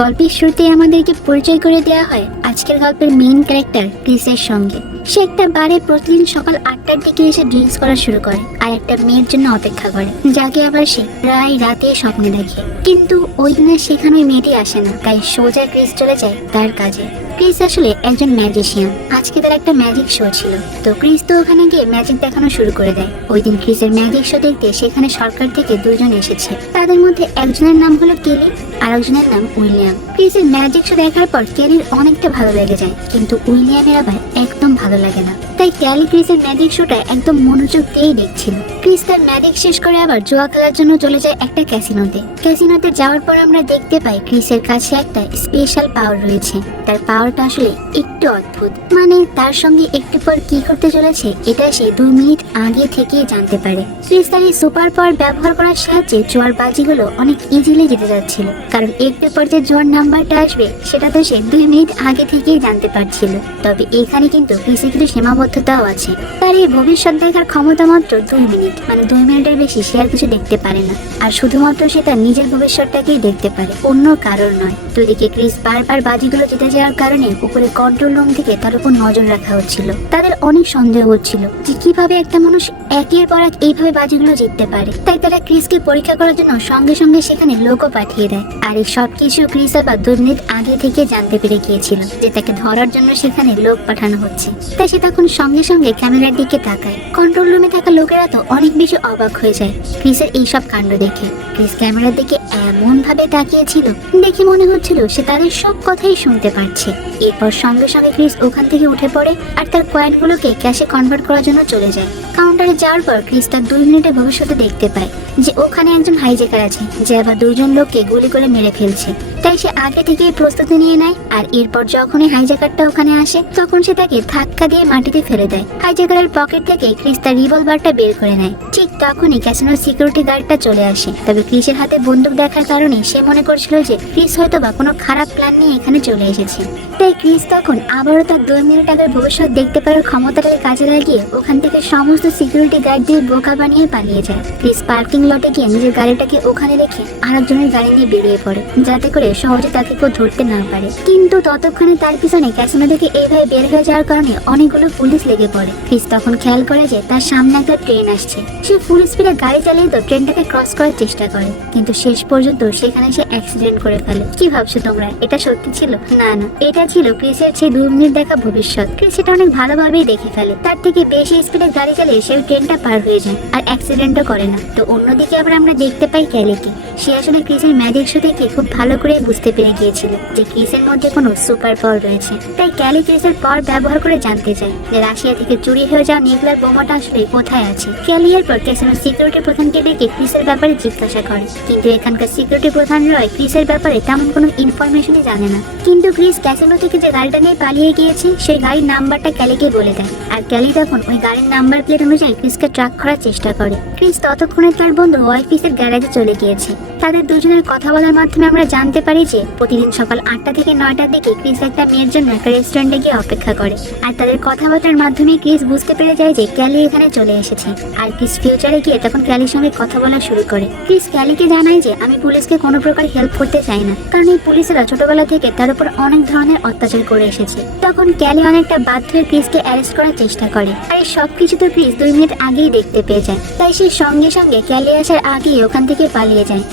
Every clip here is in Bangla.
গল্পের শুরুতে আমাদেরকে পরিচয় করে দেওয়া হয় আজকের গল্পের মেইন ক্যারেক্টার ক্রিসের সঙ্গে। সে একটা বারে প্রতিদিন সকাল 8টার দিকে এসে ড্রিঙ্কস করা শুরু করে আর একটা মেয়ের জন্য অপেক্ষা করে, যাকে আবার সে প্রায় রাতে স্বপ্নে দেখে। কিন্তু ওই দিনে সেখানে ওই মেয়েটি আসে না, তাই সোজা ক্রিস চলে যায় তার কাজে। ক্রিস আসলে একজন ম্যাজিশিয়ান। আজকে তার একটা ম্যাজিক শো ছিল, তো ক্রিস তো ওখানে গিয়ে ম্যাজিক দেখানো শুরু করে দেয়। ওই দিন ক্রিসের ম্যাজিক শো দেখতে সেখানে সরকার থেকে দুজন এসেছে। তাদের মধ্যে একজনের নাম হলো কেলি আর একজনের নাম উইলিয়াম। ক্রিসের ম্যাজিক শো দেখার পর কেলির অনেকটা ভালো লেগে যায়, কিন্তু উইলিয়ামের আবার একদম ভালো লাগে না। তাই ক্যালি ক্রিসের ম্যাজিক শোটা একদম মনোযোগ দিয়েই দেখছিল। ক্রিস তার ম্যাজিক শেষ করে আবার জুয়া খেলার জন্য চলে যায় একটা ক্যাসিনোতে যাওয়ার পর আমরা দেখতে পাই ক্রিসের কাছে একটা স্পেশাল পাওয়ার রয়েছে। তার পাওয়ারটা আসলে একটু অদ্ভুত, মানে তার সঙ্গে একটু পর কি করতে চলেছে এটা সে 2 মিনিট আগে থেকেই জানতে পারে। ক্রিস তার এই সুপার পাওয়ার ব্যবহার করার সাহায্যে জুয়ার বাজিগুলো অনেক ইজিলি জিতে যাচ্ছিল, কারণ একটু পর যে জুয়ার নাম্বারটা আসবে সেটা তো সে 2 মিনিট আগে থেকেই জানতে পারছিল। তবে এখানে কিন্তু ক্রিসের কিছু সীমাবদ্ধতাও আছে। তার এই ভবিষ্যৎ দেখার ক্ষমতা মাত্র 2 মিনিট, মানে 2 মিনিটের বেশি সে আর কিছু দেখতে পারে না। আর শুধুমাত্র সে তার নিজের ভবিষ্যৎটাকেই দেখতে পারে, অন্য কারণ নয়। তো এদিকে ক্রিস বারবার বাজিগুলো জিতে যাওয়ার কারণে উপরে কন্ট্রোল রুম থেকে তার উপর নজর রাখা হচ্ছিল। তাদের অনেক সন্দেহ হচ্ছিল যে কিভাবে একটা মানুষ একের পর এক এইভাবে বাজিগুলো জিততে পারে। তাই তারা ক্রিসকে পরীক্ষা করার জন্য সঙ্গে সঙ্গে সেখানে লোকও পাঠিয়ে দেয়। আর এই সবকিছু ক্রিস আবার 2 মিনিট আগে থেকে জানতে পেরে গিয়েছিল যে তাকে ধরার জন্য সেখানে লোক পাঠানো হচ্ছে। তাই সে তখন সঙ্গে সঙ্গে ক্যামেরার দিকে তাকায়। কন্ট্রোল রুমে থাকা লোকেরা তো অনেক বেশি অবাক হয়ে যায় ক্রিসের এইসব কাণ্ড দেখে। ক্রিস ক্যামেরার দিকে এমন ভাবে তাকিয়েছিল, দেখে মনে হচ্ছিল সে তাদের সব কথাই শুনতে পাচ্ছে। এরপর সঙ্গে সঙ্গে ক্রিস ওখান থেকে উঠে পড়ে আর তার কয়েনগুলোকে ক্যাশে কনভার্ট করার জন্য চলে যায়। কাউন্টারে যাওয়ার পর ক্রিস তার 2 মিনিটের ভবিষ্যতে দেখতে পায় যে ওখানে একজন হাইজ্যাকার আছে যে আবার 2 জন লোককে গুলি করে মেরে ফেলছে। তাই সে আগে থেকেই প্রস্তুতি নিয়ে নেয়। আর এরপর যখনই হাইজ্যাকারটা ওখানে আসে তখন সে তাকে ধাক্কা দিয়ে মাটিতে ফেলে দেয়। হাইজ্যাকারের পকেট থেকে ক্রিস তার রিভলভারটা বের করে নেয়। ঠিক তখনই ক্যাসিনোর সিকিউরিটি গার্ডটা চলে আসে। তবে ক্রিসের হাতে বন্দুক দেখার কারণে সে মনে করছিল যে ক্রিস হয়তো বা কোনো খারাপ প্ল্যান নিয়ে এখানে চলে এসেছে। তাই ক্রিস তখন আবারও তার 2 মিনিট আগের ভবিষ্যৎ দেখতে পারার ক্ষমতাটাকে কাজে লাগিয়ে ওখান থেকে সমস্ত সিকিউরিটি গার্ড দিয়ে বোকা বানিয়ে পালিয়ে যায়। ক্রিস পার্কিং লটে গিয়ে নিজের গাড়িটাকে ওখানে রেখে আরেকজনের গাড়ি নিয়ে বেরিয়ে পড়ে, যাতে করে সহজে তাকে কেউ ধরতে না পারে। কিন্তু ততক্ষণে তার পিছনে ক্যাসিনো থেকে এইভাবে বের হয়ে যাওয়ার কারণে অনেকগুলো পুলিশ লেগে পড়ে। ক্রিস তখন খেয়াল করে যে তার সামনে একটা ট্রেন আসছে। সে ফুল স্পিডে গাড়ি চালিয়ে তো ট্রেনটাকে ক্রস করার চেষ্টা করে, কিন্তু শেষ পর্যন্ত সেখানে সে অ্যাক্সিডেন্ট করে ফেলে। কি ভাবছো তোমরা, এটা সত্যি ছিল? না না, এটা ছিল ক্রিসের সেই 2 মিনিট দেখা ভবিষ্যৎ। ক্রিস সেটা অনেক ভালোভাবেই দেখে ফেলে। তার থেকে বেশি স্পিডে গাড়ি চালিয়ে সে ট্রেনটা পার হয়ে যায় আর অ্যাক্সিডেন্টও করে না। তো অন্যদিকে আবার আমরা দেখতে পাই ক্যালিকে। সে আসলে ক্রিসের ম্যাজিক শো থেকে খুব ভালো করে বুঝতে পেরে গিয়েছিল যে ক্রিসের মধ্যে কোনো সুপার পাওয়ার রয়েছে। তাই ক্যালি ক্রিসের পাওয়ার ব্যবহার করে জানতে চায় যে রাশিয়া থেকে চুরি হয়ে যাওয়া নিউক্লিয়ার বোমাটা আসলে কোথায় আছে। ক্যালি এরপর ক্যাসিনোর সিকিউরিটি প্রধানকে ডেকে ক্রিসের ব্যাপারে জিজ্ঞাসা করে, কিন্তু এখানকার সিকিউরিটি প্রধান রয় ক্রিসের ব্যাপারে তেমন কোনো ইনফরমেশনই জানে না। কিন্তু ক্রিস ক্যাসিনো থেকে যে গাড়িটা নিয়ে পালিয়ে গিয়েছে সেই গাড়ির নাম্বারটা ক্যালিকে বলে দেয়। আর ক্যালি তখন ওই গাড়ির নাম্বার প্লেট অনুযায়ী ক্রিসকে ট্র্যাক করার চেষ্টা করে। ক্রিস ততক্ষণে তার বন্ধু ওয়াইফিসের গ্যারেজে চলে গিয়েছে। তাদের দুজনের কথা বলার মাধ্যমে আমরা জানতে পারি যে প্রতিদিন সকাল 8টা থেকে 9টার দিকে ক্রিস একটা মেয়ের জন্য একটা রেস্টুরেন্টে গিয়ে অপেক্ষা করে। আর তাদের কথাবার্তার মাধ্যমে ক্রিস বুঝতে পেরে যায় যে ক্যালি এখানে চলে এসেছে। আর ক্রিস ফিউচারে গিয়ে তখন ক্যালির সঙ্গে কথা বলা শুরু করে। ক্রিস ক্যালিকে জানায় যে আমি পুলিশকে কোনো প্রকার হেল্প করতে চাই না, কারণ এই পুলিশেরা ছোটবেলা থেকে তার উপর অনেক ধরনের অত্যাচার করে এসেছে। তখন ক্যালি অনেকটা বাধ্য হয়ে ক্রিসকে অ্যারেস্ট করার চেষ্টা করে। আর এই সবকিছু তো ক্রিস 2 মিনিট আগেই দেখতে পেয়ে যায়। তাই সে সঙ্গে সঙ্গে ক্যালি আসার আগেই ওখান থেকে পালিয়ে যায়।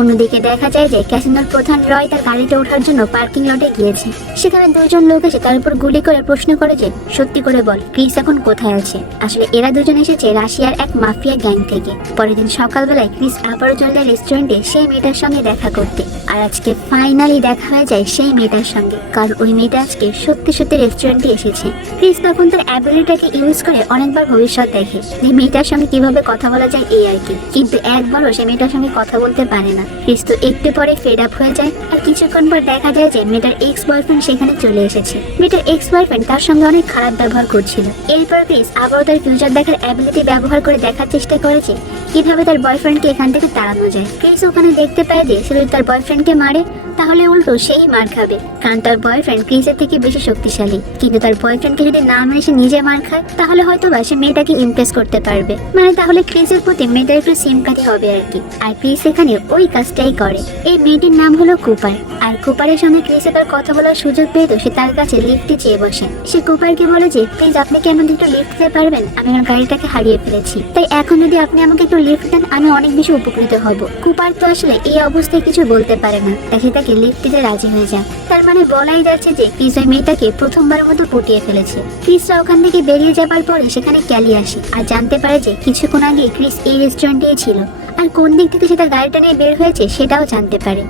অন্যদিকে দেখা যায় যে ক্যাসিনোর প্রধান রয় তার গাড়িতে ওঠার জন্য পার্কিং লটে গিয়েছে। সেখানে 2 জন লোক এসে তার উপর গুলি করে প্রশ্ন করে যে সত্যি করে বল ক্রিস এখন কোথায় আছে। আসলে এরা 2 জন এসেছে রাশিয়ার এক মাফিয়া গ্যাং থেকে। পরের দিন সকালবেলায় ক্রিস আবারও চলে যায় রেস্টুরেন্টে সেই মেয়েটার সঙ্গে দেখা করতে। আর আজকে ফাইনালি দেখা হয়ে যায় সেই মেয়েটার সঙ্গে, কারণ ওই মেয়েটা আজকে সত্যি সত্যি রেস্টুরেন্টে এসেছে। ক্রিস তখন তার অ্যাবিলিটিটাকে ইউজ করে অনেকবার ভবিষ্যৎ দেখে যে মেয়েটার সঙ্গে কিভাবে কথা বলা যায় এই আর কি, কিন্তু একবারও সে মেয়েটার সঙ্গে কথা বলতে পারে না। ক্রিস তো একটু পরে ফেড আপ হয়ে যায়। আর কিছুক্ষণ পর দেখা যায় যে মেয়েটার এক্স বয়ফ্রেন্ড সেখানে চলে এসেছে। মেয়েটার এক্স বয়ফ্রেন্ড তার সঙ্গে অনেক খারাপ ব্যবহার করছিল। এরপর ক্রিস আবারও তার ফিউচার দেখার অ্যাবিলিটি ব্যবহার করে দেখার চেষ্টা করেছে কিভাবে তার বয়ফ্রেন্ডকে এখান থেকে তাড়ানো যায়। ক্রিস ওখানে দেখতে পায় যে সে তার বয়ফ্রেন্ডকে মারে তাহলে উল্টো সেই মার খাবে, কারণ তার বয়ফ্রেন্ড ক্রিসের থেকে বেশি শক্তিশালী। কিন্তু তার বয়ফ্রেন্ডকে যদি না মেনে সে নিজে মার খায়, তাহলে হয়তো বা সে মেয়েটাকে ইমপ্রেস করতে পারবে, মানে তাহলে ক্রিসের প্রতি মেয়েটার একটু সিম্পাথি হবে আর কি। আর ক্রিস এখানে ওই কাজটাই করে। এই মেয়েটির নাম হলো কুপার। আর কুপারের সঙ্গে ক্রিস এবার কথা বলার সুযোগ পেয়ে তো সে তার কাছে লিফটে চেয়ে বসে। সে কুপারকে বলে যে প্লিজ আপনি কি আমাকে একটু লিফট দিতে পারবেন, আমি আমার গাড়িটাকে হারিয়ে ফেলেছি, তাই এখন যদি আপনি আমাকে একটু লিফট দেন আমি অনেক বেশি উপকৃত হব। কুপার তো আসলে এই অবস্থায় কিছু বলতে পারে না, তাই সে তাকে লিফট দিতে রাজি হয়ে যায়। তার মানে বলাই যাচ্ছে যে ক্রিস ওই মেয়েটাকে প্রথমবারের মতো পটিয়ে ফেলেছে। ক্রিসরা ওখান থেকে বেরিয়ে যাবার পরে সেখানে ক্যালি আসে আর জানতে পারে যে কিছুক্ষণ আগে ক্রিস এই রেস্টুরেন্টেই ছিল, আর কোন দিক থেকে সেটা গাড়িটা নিয়ে বের হয়েছে সেটাও জানতে পারে।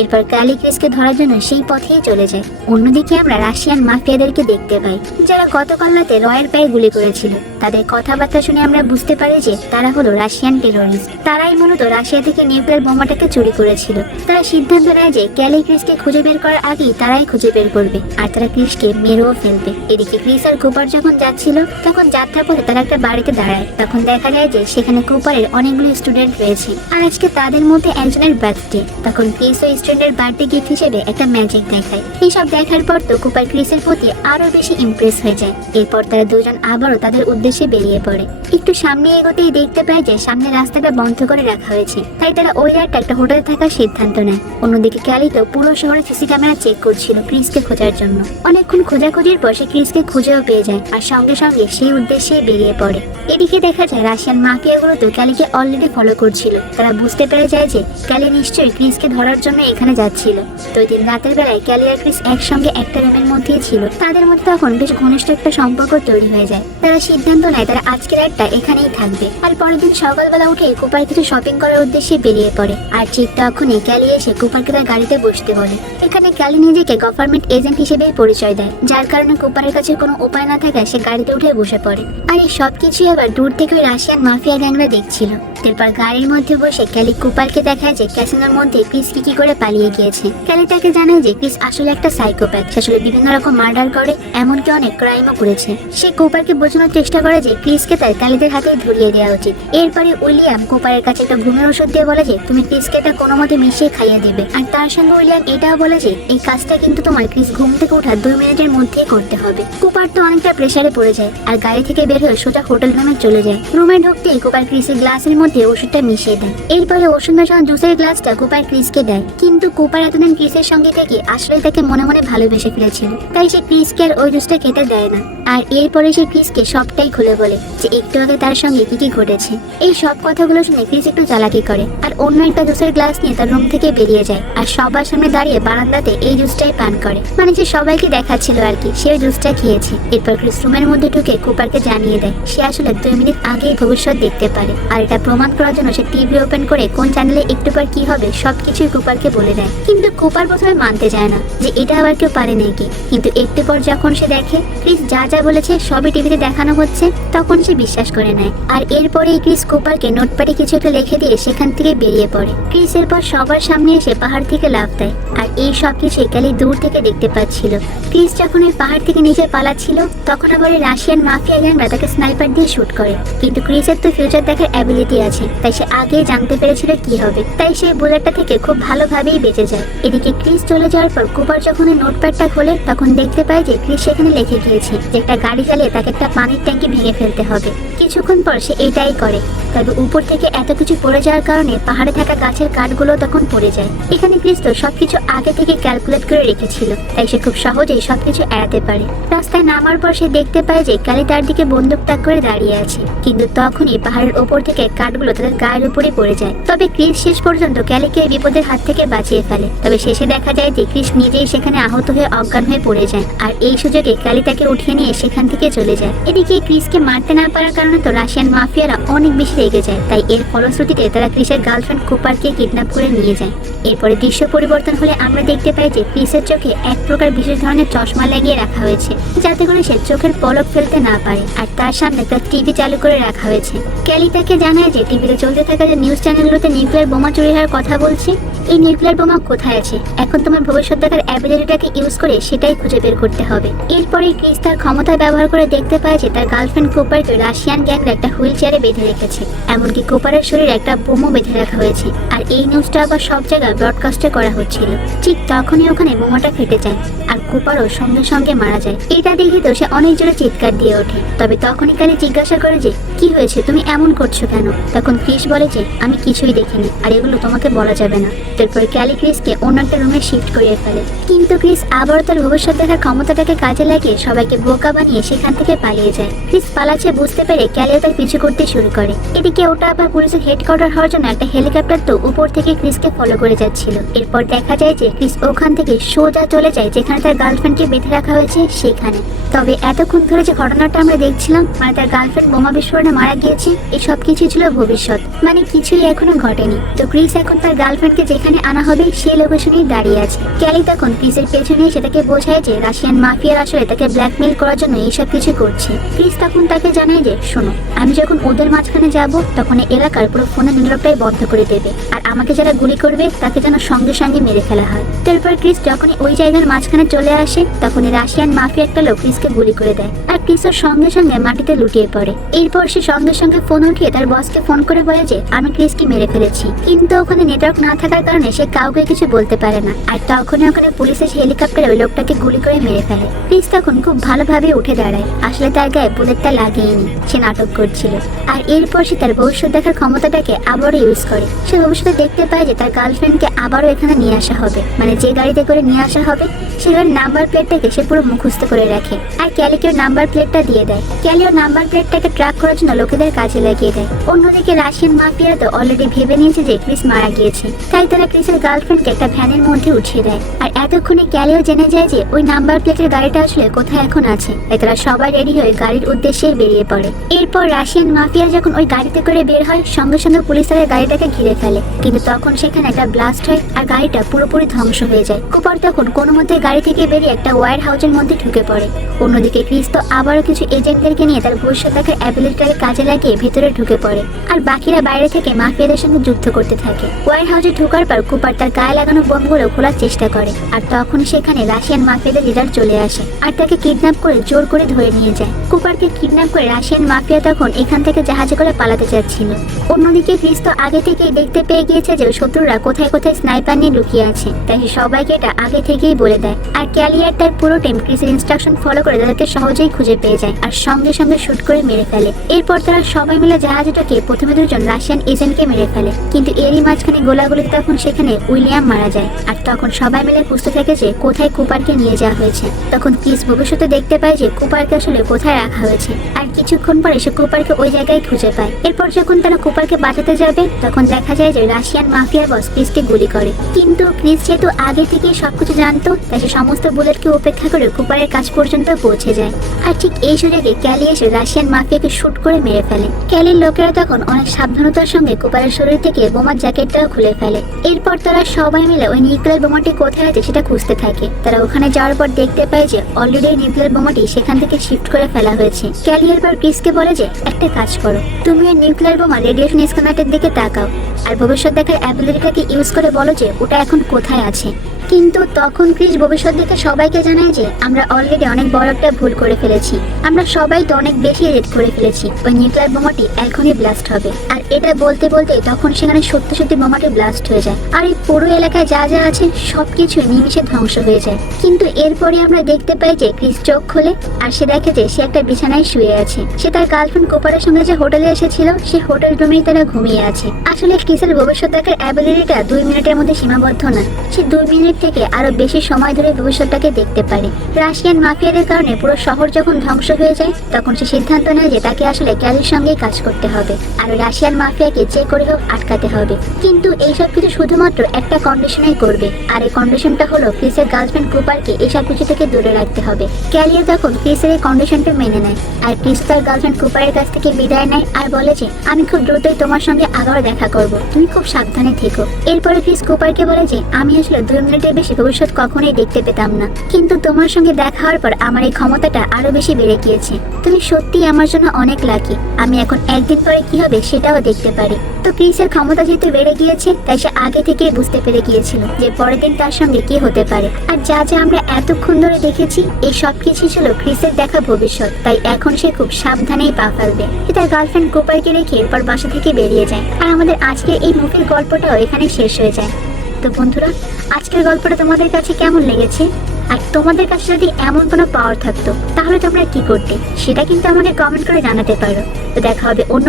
এরপর ক্যালি ক্রিসকে ধরার জন্য সেই পথেই চলে যায়। অন্যদিকে আমরা রাশিয়ান মাফিয়াদেরকে দেখতে পাই, যারা গতকাল রাতে রয়ের পায়ে গুলি করেছিল। তাদের কথাবার্তা শুনে আমরা বুঝতে পারি যে তারা হলো রাশিয়ান টেররিস্ট। তারাই মূলত রাশিয়া থেকে নিউক্লিয়ার বোমাটাকে চুরি করেছিল। তারা সিদ্ধান্ত নেয় যে ক্যালি ক্রিসকে খুঁজে বের করার আগেই তারাই খুঁজে বের করবে, আর তারা ক্রিসকে মেরেও ফেলবে। এদিকে ক্রিস আর কুপার যখন যাচ্ছিল তখন যাত্রা পথে তারা একটা বাড়িতে দাঁড়ায়। তখন দেখা যায় যে সেখানে কুপারের অনেকগুলো স্টুডেন্ট রয়েছে, আর আজকে তাদের মধ্যে একজনের বার্থডে। তখন ক্রিস ওই স্টুডেন্টের বার্থডে গিফট হিসেবে একটা ম্যাজিক দেখায়। এইসব দেখার পর তো কুপার ক্রিসের প্রতি আরো বেশি ইমপ্রেস হয়ে যায়। এরপর তারা দুজন আবারও তাদের উদ্দেশ্যে বেরিয়ে পড়ে। একটু সামনে এগোতেই দেখতে পায় যে সামনে রাস্তাটা বন্ধ করে রাখা হয়েছে, তাই তারা ওই রাতটা একটা হোটেলে থাকার সিদ্ধান্ত নেয়। অন্যদিকে ক্যালি তো পুরো শহরে সিসি ক্যামেরা চেক করছিল ক্রিসকে খোঁজার জন্য। অনেকক্ষণ খোঁজাখুঁজির পর সে ক্রিসকে খুঁজেও পেয়ে যায়, আর সঙ্গে সঙ্গে সেই উদ্দেশ্যে বেরিয়ে পড়ে। এদিকে দেখা যায় রাশিয়ান মাফিয়াগুলো তো ক্যালিকে অলরেডি ফলো করছিল। তারা বুঝতে পেরে যায় যে ক্যালি নিশ্চয়ই ক্রিসকে ধরার জন্য এখানে যাচ্ছিল। তো ওই দিন রাতের বেলায় ক্যালি আর ক্রিস একসঙ্গে একটা রুমের মধ্যেই ছিল। তাদের মধ্যে তখন বেশ ঘনিষ্ঠ একটা সম্পর্ক তৈরি হয়ে যায়। তারা সিদ্ধান্ত নেয় তারা আজকের রাতটা এখানেই থাকবে। আর পরের দিন সকালবেলা উঠে কুপার কিছু শপিং করার উদ্দেশ্যে বেরিয়ে পড়ে। আর ঠিক তখনই ক্যালি এসে কুপারকে তার গাড়িতে বসতে বলে। এখানে ক্যালি নিজেকে গভর্নমেন্ট এজেন্ট হিসেবেই পরিচয় দেয়, যার কারণে কুপারের কাছে কোনো উপায় না থাকায় সে গাড়িতে উঠে বসে পড়ে। আর এই সবকিছুই আবার দূর থেকে ওই রাশিয়ান মাফিয়া গ্যাংরা দেখছিল। এরপর গাড়ির মধ্যে বসে ক্যালি কুপারকে দেখায় যে ক্যাসিনোর মধ্যে ক্রিস কি করে পালিয়ে গিয়েছে। ক্যালি তাকে জানায় যে ক্রিস আসলে একটা সাইকোপ্যাথ, সে আসলে বিভিন্ন রকম মার্ডার করে, এমনকি অনেক ক্রাইমও করেছে। সে কুপারকে বোঝানোর চেষ্টা করে যে ক্রিসকে তার ক্যালিদের হাতে ধরিয়ে দেওয়া উচিত। এরপরে উইলিয়াম কুপারের কাছে একটা ঘুমের ওষুধ দিয়ে বলে যে তুমি ক্রিসকে এটা কোনো মতে মিশিয়ে খাইয়ে দিবে। আর তার সঙ্গে উইলিয়াম এটাও বলে যে এই কাজটা কিন্তু তোমার ক্রিস ঘুম থেকে ওঠা 2 মিনিটের মধ্যেই করতে হবে। কুপার তো অনেকটা প্রেসারে পড়ে যায় আর গাড়ি থেকে বের হয়ে সোজা হোটেল রুমে চলে যায়। রুমে ঢুকতেই কুপার ক্রিসের গ্লাসের মধ্যে ওষুধটা মিশিয়ে দেয়। এরপরে ওষুধ মেশানো জুসের গ্লাসটা কুপার ক্রিসকে দেয়। কিন্তু কুপার এতদিন ক্রিসের সঙ্গে থেকে আসলে তাকে মনে মনে ভালোবেসে ফেলেছিল, তাই সে ক্রিসকে আর ওই জুসটা খেতে দেয় না। আর এরপরে সে ক্রিসকে সবটাই খুলে বলে যে একটু আগে তার সঙ্গে কি ঘটেছে। এই সব কথাগুলো শুনে ক্রিস একটু চালাকি করে আর অন্য একটা জুসের গ্লাস নিয়ে তার রুম থেকে বেরিয়ে যায়। আর সবার সামনে দাঁড়িয়ে বারান্দাতে এই জুসটাই পান করে, মানে যে সবাইকে দেখাচ্ছিল আর কি সে জুসটা খেয়েছে। এরপর ক্রিস রুমের মধ্যে ঢুকে কুপারকে জানিয়ে দেয় সে আসলে 2 মিনিট আগেই ভবিষ্যৎ দেখতে পারে। আর এটা প্রমাণ করার জন্য সে টিভি ওপেন করে কোন চ্যানেলে একটু পর কি হবে সবকিছুই কুপারকে বলে দেয়। কিন্তু কুপার প্রথমে মানতে চায় না যে এটা আবার কেউ পারে নাকি, কিন্তু একটু পর যখন সে দেখে ক্রিস যা যা বলেছে সবই টিভিতে দেখানো হচ্ছে তখন সে বিশ্বাস করে নেয়। আর এরপরেই ক্রিস কুপারকে নোটপ্যাডে কিছু একটা লিখে দিয়ে সেখান থেকে বেরিয়ে পড়ে। ক্রিস এরপর সবার সামনে এসে পাহাড় থেকে লাফ দেয়। আর এই সব কিছু ক্যালি দূর থেকে দেখতে পাচ্ছিল। ক্রিস যখন ওই পাহাড় থেকে নিচে পালাচ্ছিল তখন আবার রাশিয়ান মাফিয়া গ্যাংরা তাকে স্নাইপার দিয়ে শুট করে। কিন্তু ক্রিসের তো ফিউচার দেখার অ্যাবিলিটি আছে, তাই সে আগে জানতে পেরেছিল কি হবে, তাই সে বুলেটটা থেকে খুব ভালোভাবেই বেঁচে যায়। এদিকে ক্রিস চলে যাওয়ার পর কুপার যখন নোটপ্যাডটা খোলে তখন দেখতে পায় যে ক্রিস সেখানে লিখে গিয়েছে যে একটা গাড়ি চালিয়ে তাকে একটা পানির ট্যাঙ্কি ভেঙে ফেলতে হবে। কিছুক্ষণ পর সে এটাই করে। তবে উপর থেকে এত কিছু পড়ে যাওয়ার কারণে পাহাড়ে থাকা গাছের কাঠগুলো তখন পড়ে যায়। এখানে ক্রিস তো সবকিছু আগে থেকে ক্যালকুলেট করে রেখেছিল, তাই সে খুব সহজেই সবকিছু এড়াতে পারে। রাস্তায় নামার পর সে দেখতে পায় যে ক্যালি তার দিকে বন্দুক তাক করে দাঁড়িয়ে আছে। কিন্তু তখনই পাহাড়ের ওপর থেকে কাঠগুলো তাদের গায়ের উপরে পড়ে যায়। তবে ক্রিস শেষ পর্যন্ত ক্যালিকে বিপদের হাত থেকে বাঁচিয়ে ফেলে। তবে শেষে দেখা যায় যে ক্রিস নিজেই সেখানে আহত হয়ে অজ্ঞান হয়ে পড়ে যায়। আর এই সুযোগে ক্যালি তাকে উঠিয়ে নিয়ে সেখান থেকে চলে যায়। এদিকে ক্রিসকে মারতে না পারার কারণে তো রাশিয়ান মাফিয়ারা অনেক বেশি রেগে যায়, তাই এর ফলশ্রুতিতে তারা ক্রিসের গার্লফ্রেন্ড কুপারকে কিডন্যাপ করে নিয়ে যায়। এরপরে দৃশ্য পরিবর্তন হলে আমরা দেখতে পাই যে ক্রিসের চোখে এক প্রকার বিশেষ ধরনের চশমা লাগিয়ে রাখা হয়েছে, যাতে করে সে চোখের পলক ফেলতে না পারে। আর তার সামনে একটা টিভি চালু করে রাখা হয়েছে। ক্যালি তাকে জানায় যে টিভিতে চলতে থাকা যে নিউজ চ্যানেলগুলোতে নিউক্লিয়ার বোমা চুরি হওয়ার কথা বলছে, এই নিউক্লিয়ার বোমা কোথায় আছে? এখন তোমার ভবিষ্যৎ দেখার অ্যাবিলিটিটাকে ইউজ করে সেটাই খুঁজে বের করতে হবে। এরপরে ক্রিস তার ক্ষমতা ব্যবহার করে দেখতে পায় যে তার গার্লফ্রেন্ড কুপারকে রাশিয়ান গ্যাংরা একটা হুইল চেয়ারে বেঁধে রেখেছে। এমনকি কুপারের শরীরে একটা বোমও বেঁধে রাখা হয়েছে। আর এই নিউজটা আবার সব জায়গায় ব্রডকাস্টে করা হচ্ছিল। ঠিক তখনই ওখানে বোমাটা ফেটে যায় আর কুপারও সঙ্গে সঙ্গে মারা যায়। এটা দেখে তো সে অনেক জোরে চিৎকার দিয়ে ওঠে। তবে তখনই কালি জিজ্ঞাসা করে যে কি হয়েছে, তুমি এমন করছো কেন? তখন ক্রিস বলে যে আমি কিছুই দেখিনি আর এগুলো তোমাকে বলা যাবে না। তারপরে ক্যালি ক্রিসকে অন্য একটা রুমে শিফট করিয়ে ফেলে। কিন্তু ক্রিস আবারও তার ভবিষ্যৎ দেখার ক্ষমতাটাকে কাজে লাগিয়ে সবাইকে বোকা বানিয়ে সেখান থেকে পালিয়ে যায়। ক্রিস পালাচ্ছে বুঝতে পেরে ক্যালিও তার পিছু করতে শুরু করে। এদিকে ওটা আবার পুলিশের হেডকোয়ার্টার হওয়ার জন্য একটা হেলিকপ্টার তো উপর থেকে ক্রিসকে ফলো করে যাচ্ছিল। এরপর দেখা যায় যে ক্রিস ওখান থেকে সোজা চলে যায় যেখানে তার গার্লফ্রেন্ডকে বেঁধে রাখা হয়েছে সেখানে। তবে এতক্ষণ ধরে যে ঘটনাটা আমরা দেখছিলাম, মানে তার গার্লফ্রেন্ড বোমা বিস্ফোরণে মারা গিয়েছে, এই সব কিছু ছিল ভবিষ্যৎ, মানে কিছুই এখনো ঘটেনি। তো ক্রিস এখন তার গার্লফ্রেন্ডকে যেখানে আনা হবে সেই লোকেশনেই দাঁড়িয়ে আছে। ক্যালি তখন ক্রিসের পেছনে এসে তাকে বোঝায় যে রাশিয়ান মাফিয়ার আসলে তাকে ব্ল্যাকমেইল করার জন্য এইসব কিছু করছে। ক্রিস তখন তাকে জানায় যে শোনো, আমি যখন ওদের মাঝখানে যাব তখন এই এলাকার পুরো ফোনের নেটওয়ার্কটাই বন্ধ করে দেবে, আর আমাকে যারা গুলি করবে তাকে যেন সঙ্গে সঙ্গে মেরে ফেলা হয়। তারপর ক্রিস যখনই ওই জায়গার মাঝখানে চলে আসে তখন রাশিয়ান মাফিয়া একটা লোক ক্রিসকে গুলি করে দেয় আর ক্রিসের সঙ্গে সঙ্গে মাটিতে লুটিয়ে পড়ে। এরপর সে সঙ্গে সঙ্গে ফোন উঠিয়ে তার বসকে ফোন করে বলে যে আমি ক্রিসকে মেরে ফেলেছি, কিন্তু ওখানে নেটওয়ার্ক না থাকার কারণে সে কাউকে কিছু বলতে পারে না। আর তখনই ওখানে পুলিশের হেলিকপ্টারে ওই লোকটাকে গুলি করে মেরে ফেলে। ক্রিস তখন খুব ভালোভাবে উঠে দাঁড়ায়, আসলে তার গায়ে বুলেটটা লাগেনি, সে নাটক করছিল। আর এরপর সে তার ভবিষ্যৎ দেখার ক্ষমতাটাকে আবারও ইউজ করে। সে ভবিষ্যতে দেখতে পায় যে তার গার্লফ্রেন্ডকে আবারও এখানে নিয়ে আসা হবে, মানে যে গাড়িতে করে নিয়ে আসা হবে সে গাড়ির নাম্বার প্লেটটাকে সে পুরো মুখস্থ করে রাখে আর ক্যালিকেও নাম্বার প্লেটটা দিয়ে দেয়। ক্যালিও নাম্বার প্লেটটাকে ট্র্যাক করার জন্য লোকেদের কাজে লাগিয়ে দেয়। অন্যদিকে রাশিয়ান মাফিয়ারা তো অলরেডি ভেবে নিয়েছে যে ক্রিস মারা গিয়েছে, তাই তারা ক্রিসের গার্লফ্রেন্ডকে একটা ভ্যানের মধ্যে উঠিয়ে দেয়। আর এতক্ষণে ক্যালিও জেনে যায় যে ওই নাম্বার প্লেটের গাড়িটা আসলে কোথায় এখন আছে, তাই তারা সবাই রেডি হয়ে গাড়ির উদ্দেশ্যে বেরিয়ে পড়ে। এরপর রাশিয়ান মাফিয়া যখন ওই গাড়িতে করে বের হয় সঙ্গে সঙ্গে পুলিশ তাদের গাড়িটাকে ঘিরে ফেলে, কিন্তু তখন সেখানে একটা ব্লাস্ট হয় আর গাড়িটা পুরোপুরি ধ্বংস হয়ে যায়। কুপার তখন কোনো মতে গাড়ি থেকে বেরিয়ে একটা ওয়্যার হাউসের মধ্যে ঢুকে পড়ে। অন্যদিকে ক্রিস তো আবারও কিছু এজেন্টদেরকে নিয়ে তার ভবিষ্যৎ দেখার অ্যাবিলিটিটাকে কাজে লাগিয়ে ভিতরে ঢুকে পড়ে আর বাকিরা বাইরে থেকে মাফিয়াদের সঙ্গে যুদ্ধ করতে থাকে। ওয়্যার হাউসে ঢোকার পর কুপার তার গায়ে লাগানো বোমগুলো খোলার চেষ্টা করে আর তখন সেখানে রাশিয়ান মাফিয়াদের লিডার চলে আসে আর তাকে কিডন্যাপ করে জোর করে ধরে নিয়ে যায়। কুপারকে কিডন্যাপ করে রাশিয়ান মাফিয়া তখন এখান থেকে জাহাজে করে পালাতে যাচ্ছিল। অন্যদিকে ক্রিস তো আগে থেকেই দেখতে পেয়ে গিয়েছে যে শত্রুরা কোথায় কোথায় স্নাইপার নিয়ে লুকিয়ে আছে, তাই সবাইকে এটা আগে থেকেই বলে দেয়। আর ক্যালিয়ার তার পুরো টিম ক্রিসের ইনস্ট্রাকশন ফলো করে তাদেরকে সহজেই খুঁজে পেয়ে যায় আর সঙ্গে সঙ্গে শুট করে মেরে ফেলে। এরপর তারা সবাই মিলে জাহাজটাকে প্রথমে দুজন রাশিয়ান এজেন্টকে মেরে ফেলে, কিন্তু এরই মাঝখানে গোলাগুলিতে তখন সেখানে উইলিয়াম মারা যায়। আর তখন সবাই মিলে খুঁজতে থাকে যে কোথায় কুপারকে নিয়ে যাওয়া হয়েছে। তখন ক্রিস ভবিষ্যতে দেখতে পায় যে কুপারকে আসলে কোথায় রাখা হয়েছে আর কিছুক্ষণ পরে সে কুপারকে ওই জায়গায় খুঁজে পায়। এরপর যখন তারা কুপারকে বাঁচাতে যাবে তখন দেখা যায় যে রাশিয়ান মাফিয়ার বস ক্রিসকে গুলি করে, কিন্তু ক্রিস যেহেতু আগে থেকেই সবকিছু জানতো তাই সে সমস্ত বুলেটকে উপেক্ষা করে কুপারের কাছ পর্যন্ত পৌঁছে যায়। আর ঠিক এই সুযোগে ক্যালি এসে রাশিয়ান মাফিয়াকে শুট করে মেরে ফেলে। ক্যালির লোকেরা তখন অনেক সাবধানতার সঙ্গে কুপারের শরীর থেকে বোমার জ্যাকেটটাও খুলে ফেলে। এরপর তারা সবাই মিলে ওই নিউক্লিয়ার বোমাটি কোথায় আছে সেটা খুঁজতে থাকে। তারা ওখানে যাওয়ার পর দেখতে পায় যে অলরেডি নিউক্লিয়ার বোমাটি সেখান থেকে শিফট করে ফেলা হয়েছে। ক্যালি এরপর ক্রিসকে বলে যে একটা কাজ করো, তুমি ওই নিউক্লিয়ার বোমা রেডিয়েশন স্ক্যানারের দিকে তাকাও আর ভবিষ্যৎ দেখার অ্যাবিলিটিটাকে ইউজ করে বলো যে ওটা এখন কোথায় আছে। কিন্তু তখন ক্রিস ভবিষ্যৎ দেখে সবাইকে জানায় যে আমরা অলরেডি অনেক বড় একটা ভুল করে ফেলেছি, আমরা সবাই তো অনেক বেশি রেড করে ফেলেছি, ওই নিউক্লিয়ার বোমাটি এখনই ব্লাস্ট হবে। আর এটা বলতে বলতে তখন সেখানে সত্যি সত্যি বোমাটি ব্লাস্ট হয়ে যায় আর এই পুরো এলাকায় যা যা আছে সবকিছু নিমিষে ধ্বংস হয়ে যায়। কিন্তু এরপরে আমরা দেখতে পাই যে ক্রিস চোখ খোলে আর সে দেখে যে সে একটা বিছানায় শুয়ে আছে। সে তার গার্লফ্রেন্ড কুপারের সঙ্গে যে হোটেলে এসেছিল সেই হোটেল রুমেই তারা ঘুমিয়ে আছে। আসলে ক্রিসের ভবিষ্যৎ দেখার অ্যাবিলিটিটা 2 মিনিটের মধ্যে সীমাবদ্ধ না, সে 2 মিনিট থেকে আরো বেশি সময় ধরে ভবিষ্যৎটাকে দেখতে পারে। রাশিয়ান মাফিয়াদের কারণে পুরো শহর যখন ধ্বংস হয়ে যায় তখন সে সিদ্ধান্ত নেয় যে তাকে আসলে ক্যালির সঙ্গেই কাজ করতে হবে আর রাশিয়ান মাফিয়াকে যে করে হোক আটকাতে হবে। কিন্তু এইসব কিছু শুধুমাত্র একটা কন্ডিশনেই করবে, আর এই কন্ডিশনটা হলো ক্রিসের গার্লফ্রেন্ড কুপারকে এইসব কিছু থেকে দূরে রাখতে হবে। ক্যালিও তখন ক্রিসের এই কন্ডিশনটা মেনে নেয় আর ক্রিস তার গার্লফ্রেন্ড কুপারের কাছ থেকে বিদায় নেয় আর বলে যে আমি খুব দ্রুতই তোমার সঙ্গে আবার দেখা করব, তুমি খুব সাবধানে থেকো। এরপরে ক্রিস কুপারকে বলে যে আমি আসলে 2 মিনিট চাইতে বেশি ভবিষ্যৎ কখনোই দেখতে পেতাম না, কিন্তু তোমার সঙ্গে দেখা হওয়ার পর আমার এই ক্ষমতাটা আরো বেশি বেড়ে গিয়েছে। তুমি সত্যি আমার জন্য অনেক লাকি। আমি এখন একদিন পরে কি হবে সেটাও দেখতে পারি। তো ক্রিসের ক্ষমতা যেহেতু বেড়ে গিয়েছে, তাই সে আগে থেকেই বুঝতে পেরে গিয়েছিল যে পরের দিন তার সঙ্গে কি হতে পারে। আর যা যা আমরা এতক্ষণ ধরে দেখেছি, এই সবকিছু ছিল ক্রিসের দেখা ভবিষ্যৎ। তাই এখন সে খুব সাবধানেই পা ফেলবে। তার গার্লফ্রেন্ড কুপারকে রেখে এরপর বাসা থেকে বেরিয়ে যায়। আর আমাদের আজকের এই মুভির গল্পটাও এখানে শেষ হয়ে যায়। তো বন্ধুরা, আজকের গল্পটা তোমাদের কাছে কেমন লেগেছে? আর তোমাদের কাছে যদি এমন কোনো পাওয়ার থাকতো, তাহলে তোমরা কি করতে সেটা কিন্তু আমাকে কমেন্ট করে জানাতে পারো। তো দেখা হবে অন্য